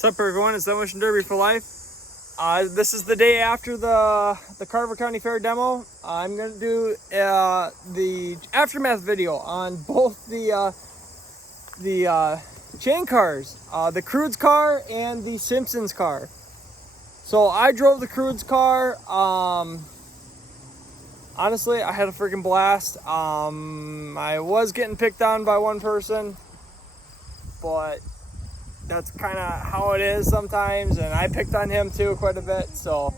What's up, everyone? It's Demolition Derby for Life. This is the day after the Carver County Fair demo. I'm going to do the aftermath video on both the chain cars, the Crude's car and the Simpsons car. So I drove the Crude's car. Honestly, I had a freaking blast. I was getting picked on by one person, but that's kind of how it is sometimes, and I picked on him too quite a bit. So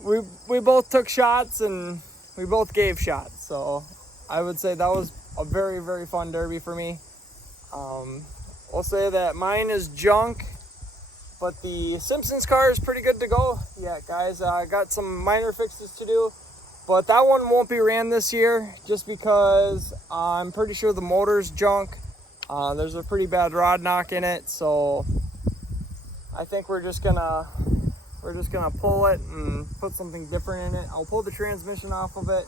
we both took shots and we both gave shots. So I would say that was a very, very fun derby for me. I'll say that mine is junk, but the Simpsons car is pretty good to go. Yeah, guys, I got some minor fixes to do, but that one won't be ran this year just because I'm pretty sure the motor's junk. There's a pretty bad rod knock in it, so I think we're just gonna pull it and put something different in it. I'll pull the transmission off of it,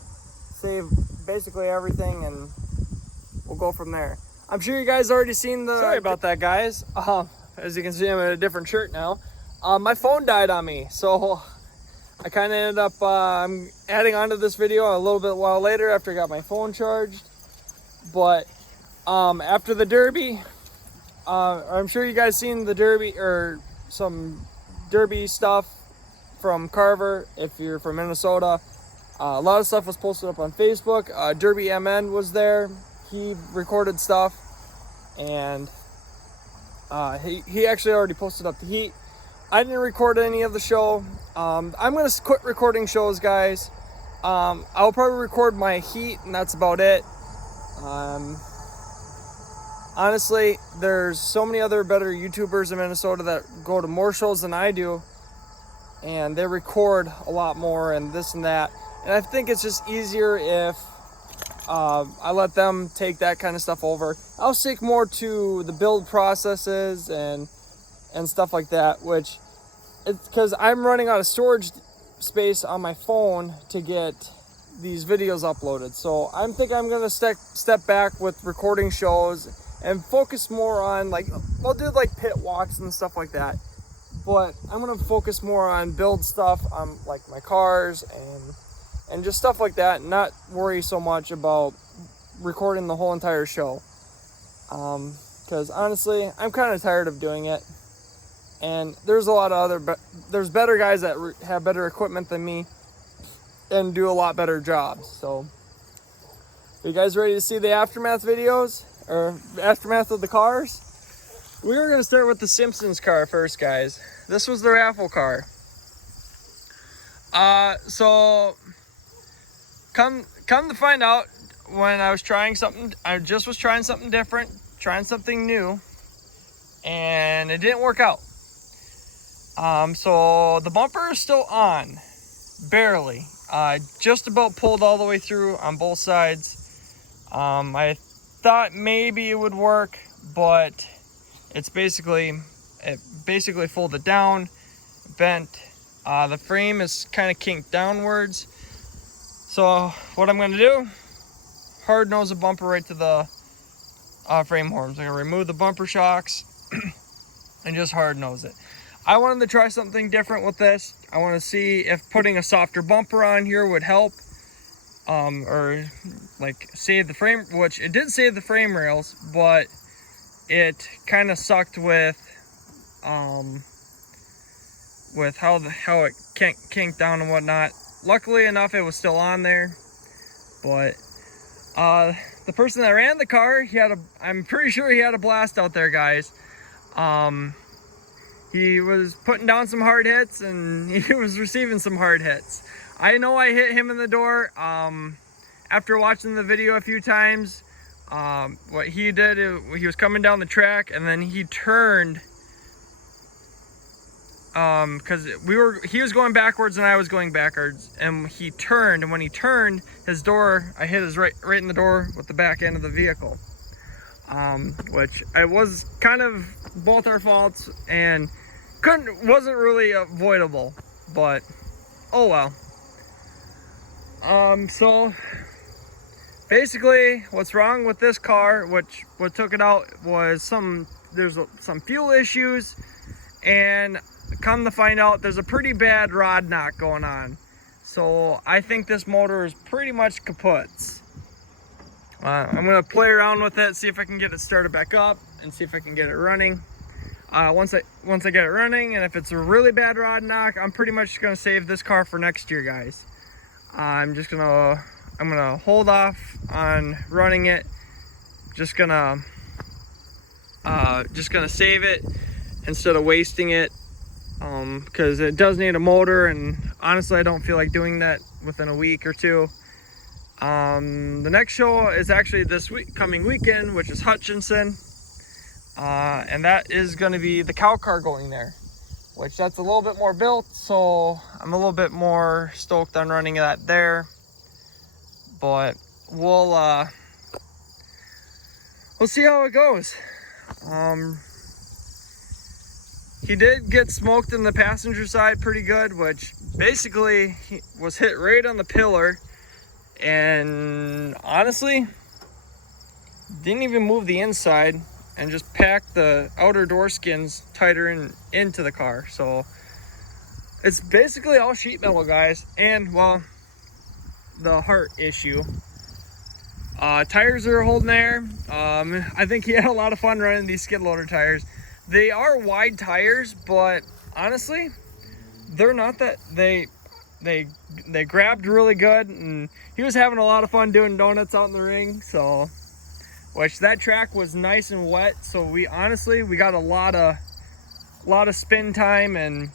save basically everything, and we'll go from there. I'm sure you guys already seen the... Sorry about that, guys. As you can see, I'm in a different shirt now. My phone died on me, so I kind of ended up I'm adding onto this video a little bit while later after I got my phone charged. But after the derby, I'm sure you guys seen the derby or some derby stuff from Carver if you're from Minnesota. A lot of stuff was posted up on Facebook. Derby MN was there. He recorded stuff, and he actually already posted up the heat. I didn't record any of the show. I'm gonna quit recording shows, guys. I'll probably record my heat, and that's about it. Honestly, there's so many other better YouTubers in Minnesota that go to more shows than I do, and they record a lot more and this and that. And I think it's just easier if I let them take that kind of stuff over. I'll stick more to the build processes and stuff like that, which it's because I'm running out of storage space on my phone to get these videos uploaded. So I think I'm gonna step back with recording shows and focus more on, like, we'll do like pit walks and stuff like that, but I'm gonna focus more on build stuff on like my cars and just stuff like that, and not worry so much about recording the whole entire show, because honestly I'm kind of tired of doing it, and there's a lot of there's better guys that have better equipment than me and do a lot better jobs. So are you guys ready to see the aftermath videos? Or aftermath of the cars? We're gonna start with the Simpsons car first, guys. This was the Raffle car. So come to find out, when I was trying something, I just was trying something different, trying something new, and it didn't work out. So the bumper is still on, barely. Just about pulled all the way through on both sides. I thought maybe it would work, but it basically folded down, bent. The frame is kind of kinked downwards. So what I'm gonna do, hard nose the bumper right to the frame horns. I'm gonna remove the bumper shocks and just hard nose it. I wanted to try something different with this. I want to see if putting a softer bumper on here would help. Or like save the frame, which it did save the frame rails, but it kind of sucked with how it kinked down and whatnot. Luckily enough, it was still on there, but the person that ran the car, I'm pretty sure he had a blast out there, guys. He was putting down some hard hits and he was receiving some hard hits. I know I hit him in the door. After watching the video a few times, what he did, he was coming down the track and then he turned, because he was going backwards and I was going backwards, and he turned, and when he turned, his door, I hit his right in the door with the back end of the vehicle, which it was kind of both our faults and wasn't really avoidable, but oh well. So basically what's wrong with this car, what took it out was there's some fuel issues and come to find out there's a pretty bad rod knock going on. So I think this motor is pretty much kaput. I'm gonna play around with it, see if I can get it started back up, and see if I can get it running. Once I get it running, and if it's a really bad rod knock, I'm pretty much gonna save this car for next year, guys. I'm gonna hold off on running it. Just gonna save it instead of wasting it, because it does need a motor, and honestly, I don't feel like doing that within a week or two. The next show is actually this coming weekend, which is Hutchinson, and that is going to be the cow car going there, which that's a little bit more built, so I'm a little bit more stoked on running that there. But we'll see how it goes. He did get smoked in the passenger side pretty good, which basically he was hit right on the pillar, and honestly didn't even move the inside and just packed the outer door skins tighter into the car. So it's basically all sheet metal, guys, and well, the heart issue. Tires are holding there. I think he had a lot of fun running these skid loader tires. They are wide tires, but honestly, they're not that. They grabbed really good, and he was having a lot of fun doing donuts out in the ring. So, which that track was nice and wet, so we got a lot of spin time, and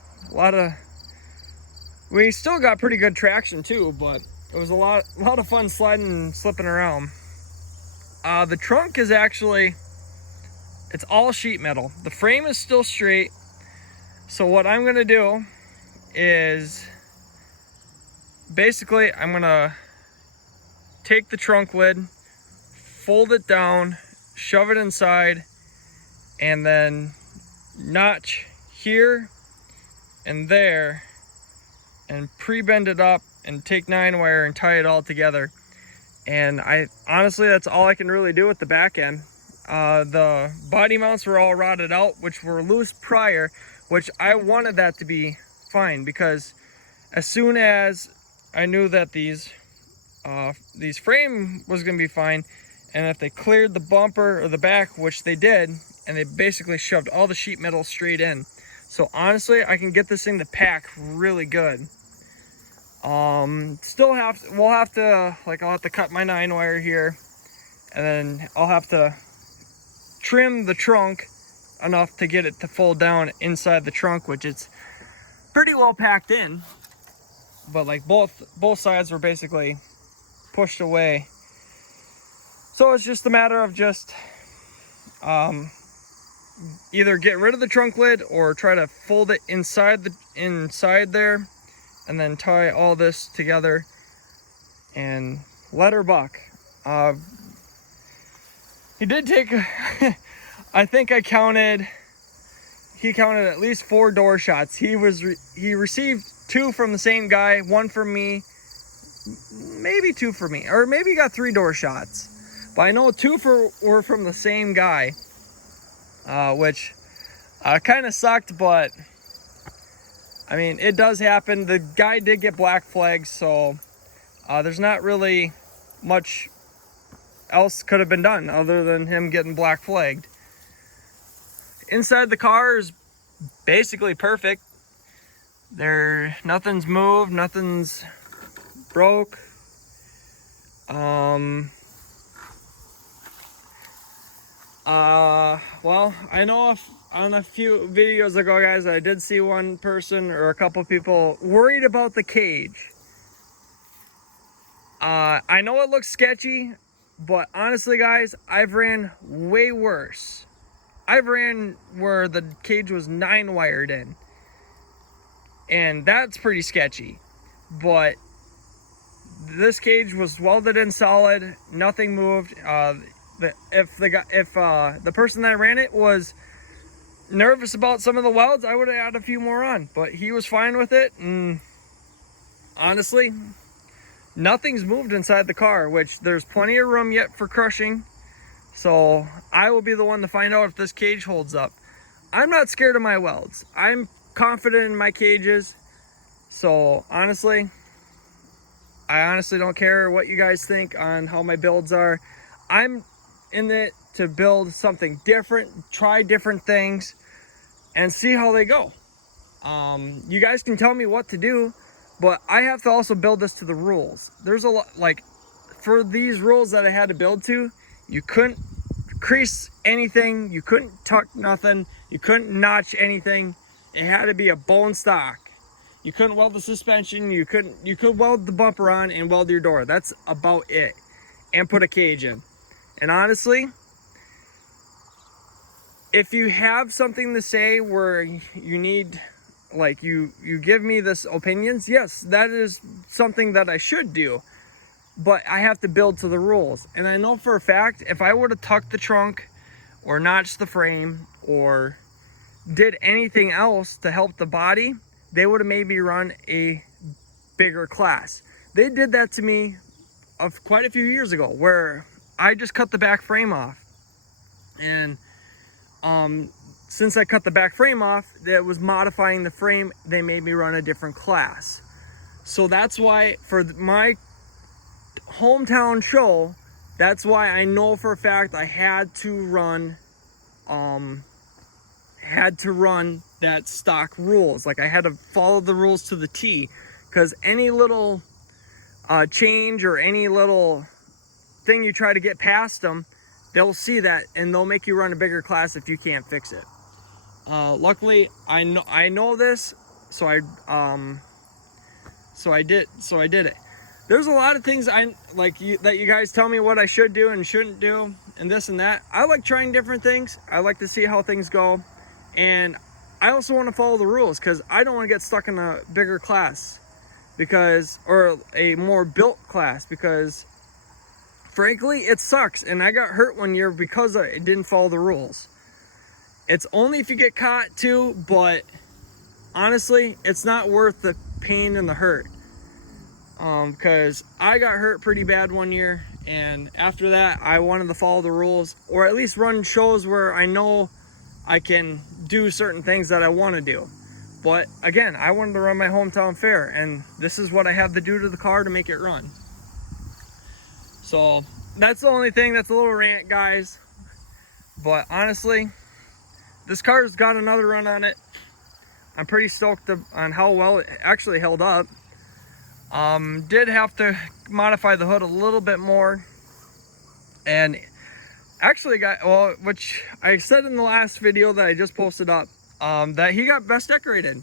we still got pretty good traction too, but it was a lot of fun sliding and slipping around. The trunk is actually, it's all sheet metal. The frame is still straight. So what I'm gonna do is basically I'm gonna take the trunk lid, fold it down, shove it inside, and then notch here and there and pre-bend it up and take 9-wire and tie it all together. And honestly, that's all I can really do with the back end. The body mounts were all rotted out, which were loose prior, which I wanted that to be fine, because as soon as I knew that these frame was going to be fine, and if they cleared the bumper or the back, which they did, and they basically shoved all the sheet metal straight in. So honestly, I can get this thing to pack really good. We'll have to, like, I'll have to cut my 9-wire here, and then I'll have to trim the trunk enough to get it to fold down inside the trunk, which it's pretty well packed in, but like both sides were basically pushed away. So it's just a matter of just either get rid of the trunk lid or try to fold it inside there, and then tie all this together and let her buck. He did take, I think he counted at least 4 door shots. He received 2 from the same guy, 1 from me, maybe 2 for me, or maybe he got 3 door shots. But I know 2 were from the same guy, which kind of sucked, but I mean, it does happen. The guy did get black flags, so there's not really much else could have been done other than him getting black flagged. Inside the car is basically perfect. Nothing's moved, nothing's broke. Well, I know on a few videos ago, guys, I did see one person or a couple people worried about the cage. I know it looks sketchy, but honestly, guys, I've ran way worse. I've ran where the cage was 9-wired in, and that's pretty sketchy. But this cage was welded in solid, nothing moved. If the person that ran it was nervous about some of the welds, I would have had a few more on, but he was fine with it. And honestly, nothing's moved inside the car, which there's plenty of room yet for crushing. So I will be the one to find out if this cage holds up. I'm not scared of my welds. I'm confident in my cages. So honestly, I honestly don't care what you guys think on how my builds are. I'm in it to build something different, try different things, and see how they go. You guys can tell me what to do, but I have to also build this to the rules. There's a lot, like, for these rules that I had to build to, you couldn't crease anything, you couldn't tuck nothing, you couldn't notch anything. It had to be a bone stock. You couldn't weld the suspension, you could weld the bumper on and weld your door. That's about it. And put a cage in. And honestly, if you have something to say where you need, like, you give me this opinions, yes, that is something that I should do. But I have to build to the rules. And I know for a fact, if I would have tucked the trunk or notched the frame or did anything else to help the body, they would have made me run a bigger class. They did that to me quite a few years ago, where I just cut the back frame off. And since I cut the back frame off, that was modifying the frame, they made me run a different class. So that's why for my hometown show, that's why I know for a fact I had to run that stock rules. Like, I had to follow the rules to the T, because any little change or any little thing you try to get past them, they'll see that and they'll make you run a bigger class if you can't fix it. Luckily, I know this, so I did it. There's a lot of things that you guys tell me what I should do and shouldn't do, and this and that. I like trying different things. I like to see how things go, and I also want to follow the rules, because I don't want to get stuck in a bigger class, or a more built class, because frankly, it sucks. And I got hurt one year because I didn't follow the rules. It's only if you get caught too, but honestly, it's not worth the pain and the hurt. Because I got hurt pretty bad one year, and after that, I wanted to follow the rules, or at least run shows where I know I can do certain things that I want to do. But again, I wanted to run my hometown fair, and this is what I have to do to the car to make it run. So that's the only thing. That's a little rant, guys. But honestly, this car's got another run on it. I'm pretty stoked on how well it actually held up. Did have to modify the hood a little bit more, and actually which I said in the last video that I just posted up, that he got best decorated.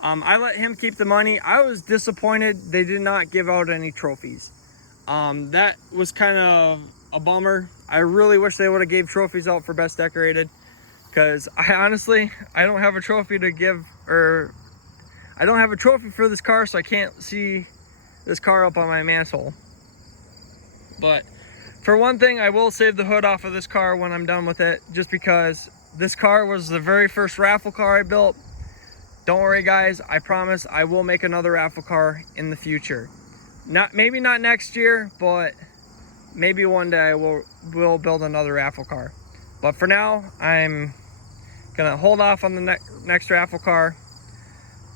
I let him keep the money. I was disappointed they did not give out any trophies. That was kind of a bummer. I really wish they would have gave trophies out for best decorated, because I don't have a trophy to give, or I don't have a trophy for this car, so I can't see this car up on my mantle. But for one thing, I will save the hood off of this car when I'm done with it, just because this car was the very first raffle car I built. Don't worry, guys, I promise I will make another raffle car in the future. Maybe not next year, but maybe one day I will build another raffle car. But for now, I'm gonna hold off on the next raffle car.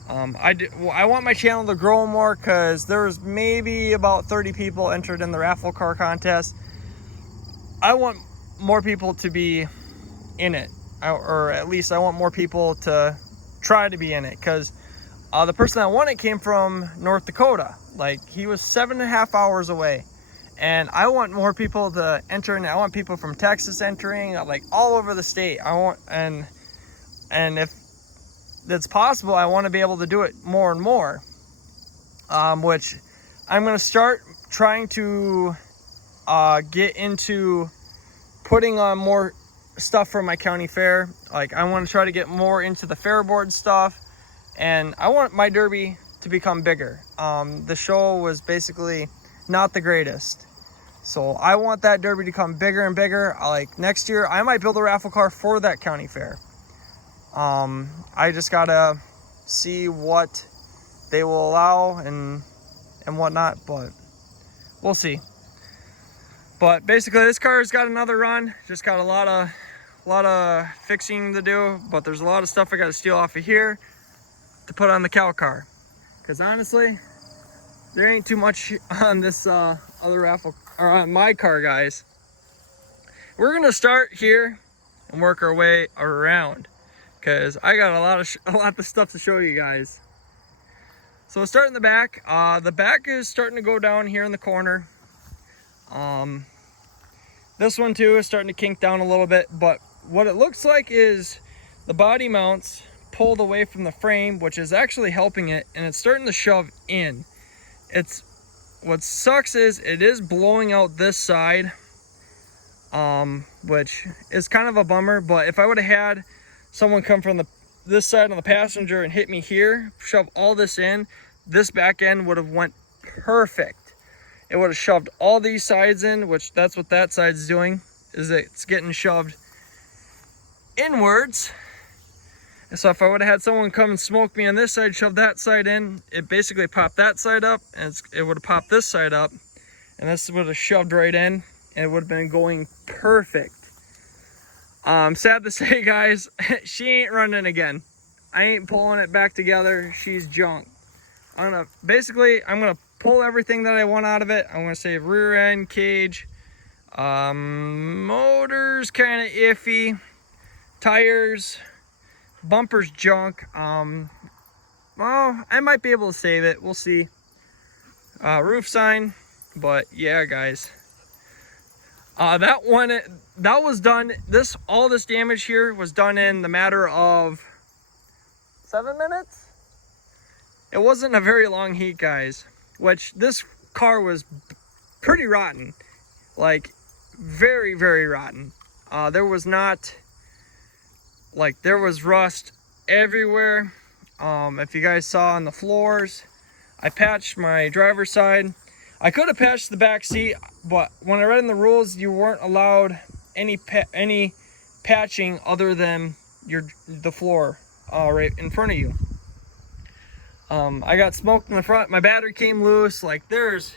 I want my channel to grow more, because there's maybe about 30 people entered in the raffle car contest. I want more people to be in it, or at least I want more people to try to be in it, because the person that won it came from North Dakota. Like, he was 7.5 hours away, and I want more people to enter in. I want people from Texas entering, like all over the state. And if that's possible, I want to be able to do it more and more, which I'm going to start trying to get into putting on more stuff for my county fair. Like, I want to try to get more into the fair board stuff, and I want my derby to become bigger. The show was basically not the greatest, so I want that derby to become bigger and bigger. Like, next year I might build a raffle car for that county fair. I just gotta see what they will allow and whatnot, but we'll see. But basically, this car's got another run. Just got a lot fixing to do, but there's a lot of stuff I got to steal off of here to put on the cow car. Because honestly, there ain't too much on this other Raffle, or on my car, guys. We're gonna start here and work our way around, because I got a lot of stuff to show you guys. So starting in the back. The back is starting to go down here in the corner. This one too is starting to kink down a little bit, but what it looks like is the body mounts pulled away from the frame, which is actually helping it, and it's starting to shove in. What sucks is it is blowing out this side, which is kind of a bummer. But if I would have had someone come from this side on the passenger and hit me here, shove all this in, this back end would have went perfect. It would have shoved all these sides in, which that's what that side's doing, is it's getting shoved inwards. And so if I would have had someone come and smoke me on this side, shove that side in, it basically popped that side up, and it would have popped this side up, and this would have shoved right in, and it would have been going perfect. Sad to say, guys, she ain't running again. I ain't pulling it back together. She's junk. I'm gonna pull everything that I want out of it. I'm gonna save rear end, cage, motors kind of iffy, tires, bumper's junk. Well, I might be able to save it. We'll see. Roof sign, but yeah, guys. That was done. All this damage here was done in the matter of 7 minutes. It wasn't a very long heat, guys. Which this car was pretty rotten, like very, very rotten. There was rust everywhere. If you guys saw on the floors, I patched my driver's side. I could have patched the back seat, but when I read in the rules, you weren't allowed any patching other than the floor right in front of you. I got smoked in the front. My battery came loose. Like, there's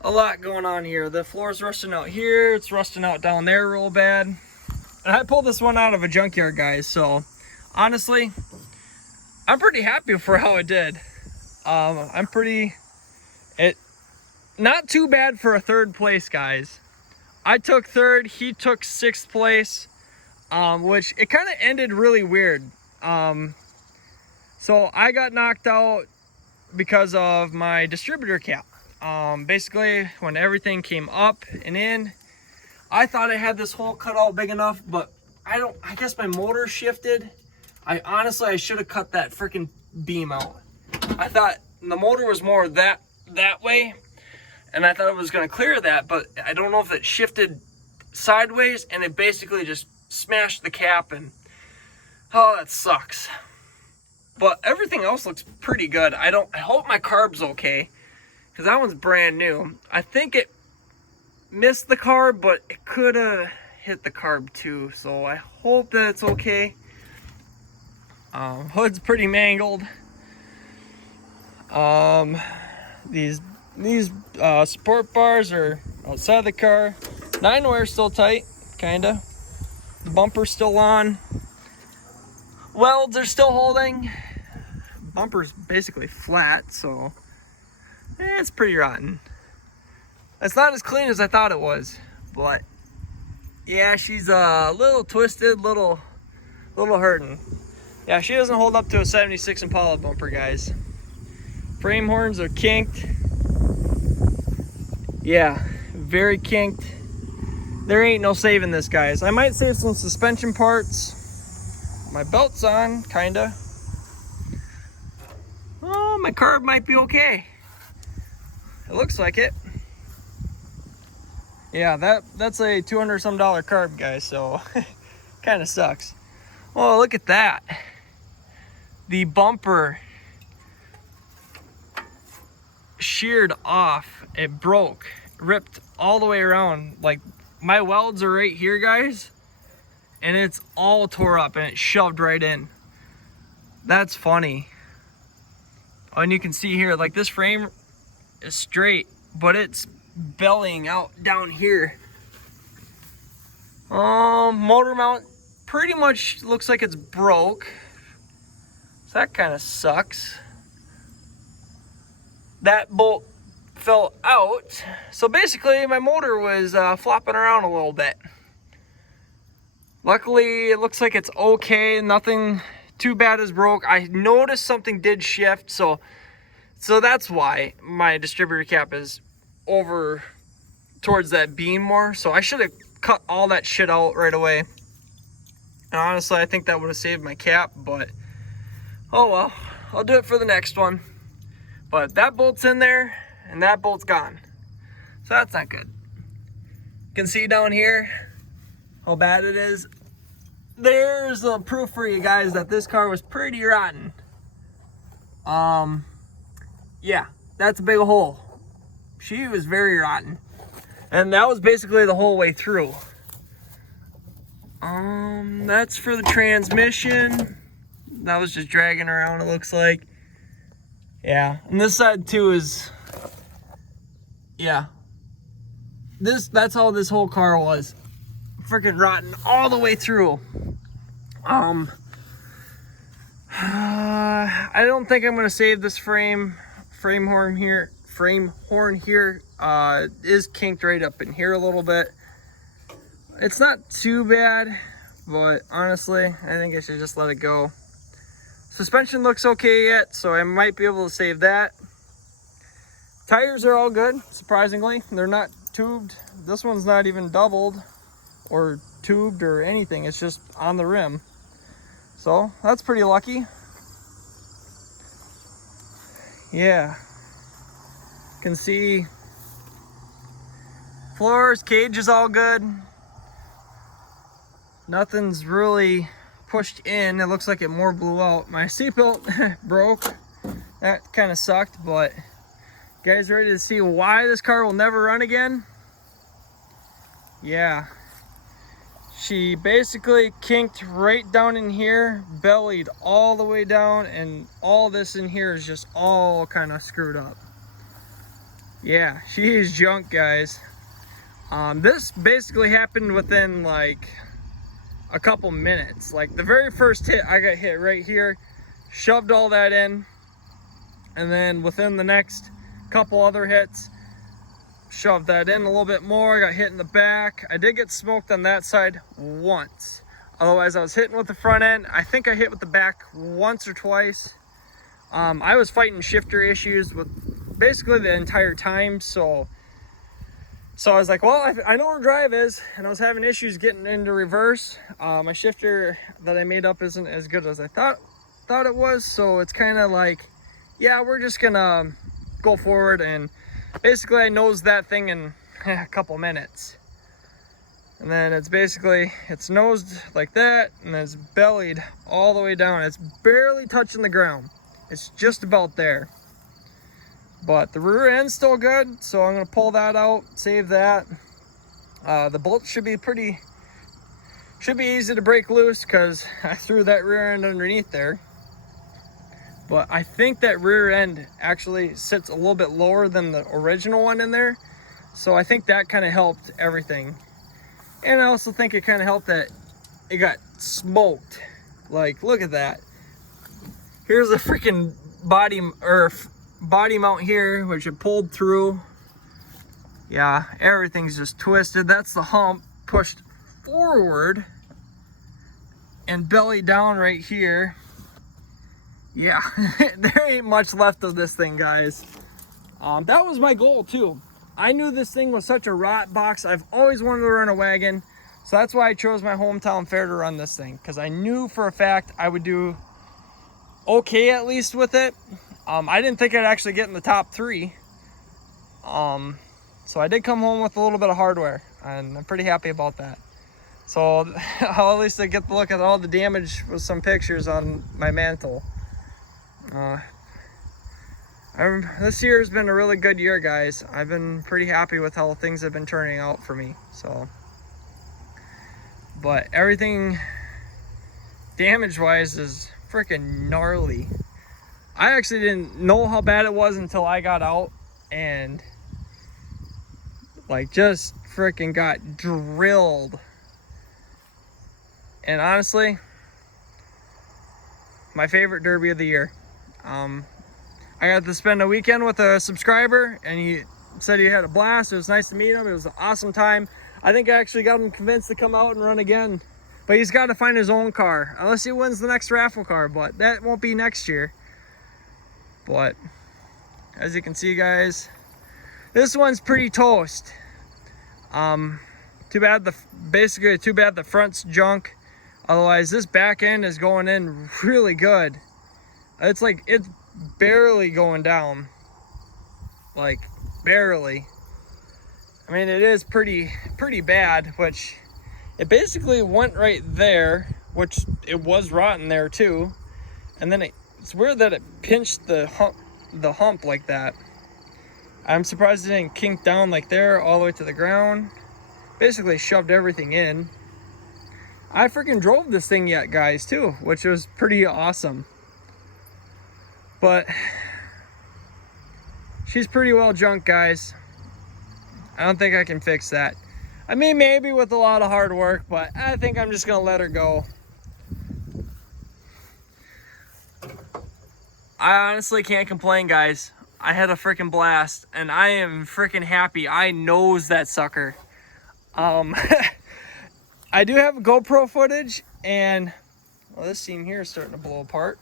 a lot going on here. The floor's rusting out here. It's rusting out down there real bad. And I pulled this one out of a junkyard, guys. So honestly, I'm pretty happy for how it did. Not too bad for a third place, guys. I took third. He took sixth place, which it kind of ended really weird. So I got knocked out because of my distributor cap. Basically, when everything came up and in, I thought I had this hole cut out big enough, but I guess my motor shifted. I should have cut that freaking beam out. I thought the motor was more that way, and I thought it was going to clear that, but I don't know if it shifted sideways, and it basically just smashed the cap, and oh, that sucks. But everything else looks pretty good. I hope my carb's okay, because that one's brand new. I think it missed the carb, but it could have hit the carb too. So I hope that it's okay. Hood's pretty mangled. These support bars are outside the car. 9-wire's still tight, kinda. The bumper's still on. Welds are still holding. Bumper's basically flat, so it's pretty rotten. It's not as clean as I thought it was, but yeah, she's a little twisted, little hurting. Yeah, she doesn't hold up to a 76 Impala bumper, guys. Frame horns are kinked. Yeah, very kinked. There ain't no saving this, guys. I might save some suspension parts. My belt's on, kinda. Oh, my carb might be okay. It looks like it. Yeah, that's a $200-some carb, guys, so kind of sucks. Oh, look at that. The bumper sheared off. It broke, ripped all the way around. Like, my welds are right here, guys, and it's all tore up and it shoved right in. That's funny. Oh, and you can see here, like, this frame is straight, but it's bellying out down here. Motor mount pretty much looks like it's broke. So that kind of sucks. That bolt fell out. So basically my motor was flopping around a little bit. Luckily, it looks like it's okay. Nothing too bad is broke. I noticed something did shift, so that's why my distributor cap is over towards that beam more. So I should have cut all that shit out right away. And honestly, I think that would have saved my cap, but oh well. I'll do it for the next one. But that bolt's in there, and that bolt's gone. So that's not good. You can see down here how bad it is. There's a proof for you guys that this car was pretty rotten. Yeah, that's a big hole. She was very rotten. And that was basically the whole way through. That's for the transmission. That was just dragging around, it looks like. Yeah, and this side too is, yeah. That's how this whole car was. Freaking rotten all the way through. I don't think I'm gonna save this frame horn here. Is kinked right up in here a little bit. It's not too bad, but honestly, I think I should just let it go. Suspension looks okay yet, so I might be able to save that. Tires are all good, surprisingly. They're not tubed. This one's not even doubled or tubed or anything. It's just on the rim. So that's pretty lucky. Yeah. You can see floors, cage is all good. Nothing's really pushed in. It looks like it more blew out. My seatbelt broke. That kind of sucked, but you guys ready to see why this car will never run again? Yeah. She basically kinked right down in here, bellied all the way down, and all this in here is just all kind of screwed up. Yeah, she is junk, guys. This basically happened within like a couple minutes. Like the very first hit, I got hit right here, shoved all that in, and then within the next couple other hits, shoved that in a little bit more. I got hit in the back. I did get smoked on that side once. Otherwise, I was hitting with the front end. I think I hit with the back once or twice. I was fighting shifter issues with basically the entire time, so I was like, well, I know where drive is, and I was having issues getting into reverse. My shifter that I made up isn't as good as I thought it was, so it's kind of like, yeah, we're just gonna go forward, and basically I nosed that thing in a couple minutes. And then it's nosed like that, and it's bellied all the way down. It's barely touching the ground. It's just about there. But the rear end's still good, so I'm gonna pull that out, save that. The bolt should be easy to break loose because I threw that rear end underneath there. But I think that rear end actually sits a little bit lower than the original one in there. So I think that kind of helped everything. And I also think it kind of helped that it got smoked. Like, look at that. Here's a freaking body mount here, which it pulled through. Yeah, everything's just twisted. That's the hump pushed forward and belly down right here. Yeah, there ain't much left of this thing, guys. That was my goal too. I knew this thing was such a rot box. I've always wanted to run a wagon, so that's why I chose my hometown fair to run this thing, because I knew for a fact I would do okay at least with it. I didn't think I'd actually get in the top 3. So I did come home with a little bit of hardware, and I'm pretty happy about that. So I'll at least get to look at all the damage with some pictures on my mantle. This year has been a really good year, guys. I've been pretty happy with how things have been turning out for me. But everything damage-wise is freaking gnarly. I actually didn't know how bad it was until I got out and like just freaking got drilled And honestly, my favorite derby of the year. I got to spend a weekend with a subscriber, and he said he had a blast. It was nice to meet him. It was an awesome time. I think I actually got him convinced to come out and run again. But he's got to find his own car, unless he wins the next raffle car, but that won't be next year. But as you can see, guys, this one's pretty toast. Too bad the front's junk. Otherwise, this back end is going in really good. It's barely going down. Like, barely. I mean, it is pretty bad, which it basically went right there, which it was rotten there too. And then it's weird that it pinched the hump like that. I'm surprised it didn't kink down like there all the way to the ground. Basically shoved everything in. I freaking drove this thing yet, guys, too, which was pretty awesome. But she's pretty well junk, guys. I don't think I can fix that. I mean, maybe with a lot of hard work, but I think I'm just gonna let her go. I honestly can't complain, guys. I had a freaking blast, and I am freaking happy. I knows that sucker. I do have GoPro footage, and well, this seam here is starting to blow apart.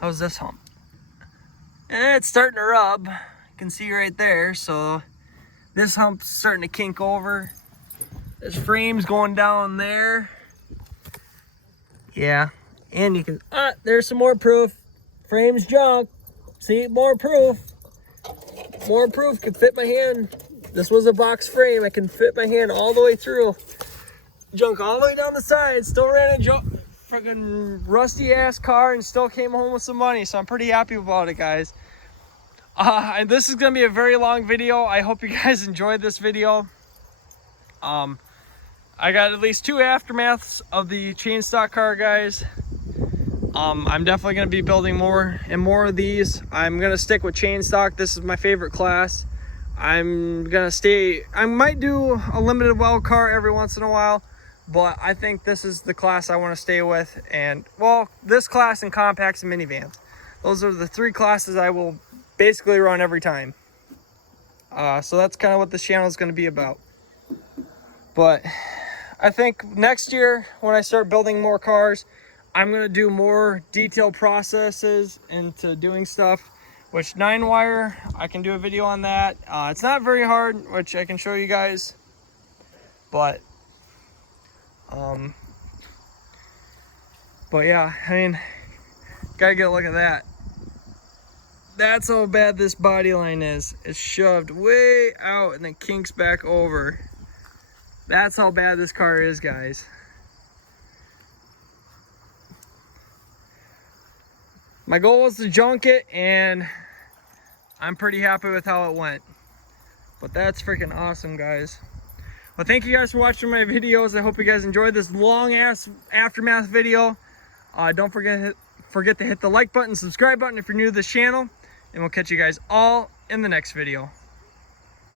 How's this hump? It's starting to rub. You can see right there. So this hump's starting to kink over. This frame's going down there. Yeah, and you can. There's some more proof. Frame's junk. See, more proof. More proof could fit my hand. This was a box frame. I can fit my hand all the way through. Junk all the way down the side. Still ran a freaking rusty ass car and still came home with some money. So I'm pretty happy about it, guys. And this is gonna be a very long video. I hope you guys enjoyed this video. I got at least 2 aftermaths of the chain stock car, guys. I'm definitely gonna be building more and more of these. I'm gonna stick with chain stock. This is my favorite class. I might do a limited well car every once in a while, but I think this is the class I want to stay with. And well, this class and compacts and minivans. Those are the 3 classes I will basically run every time. So that's kind of what this channel is going to be about. But I think next year when I start building more cars, I'm going to do more detailed processes into doing stuff. Which 9-wire, I can do a video on that. It's not very hard, which I can show you guys. But yeah, I mean, gotta get a look at that. That's how bad this body line is. It's shoved way out and then kinks back over. That's how bad this car is, guys. My goal was to junk it, and I'm pretty happy with how it went. But that's freaking awesome, guys. Well, thank you guys for watching my videos. I hope you guys enjoyed this long-ass aftermath video. Don't forget to hit the like button, subscribe button if you're new to this channel, and we'll catch you guys all in the next video.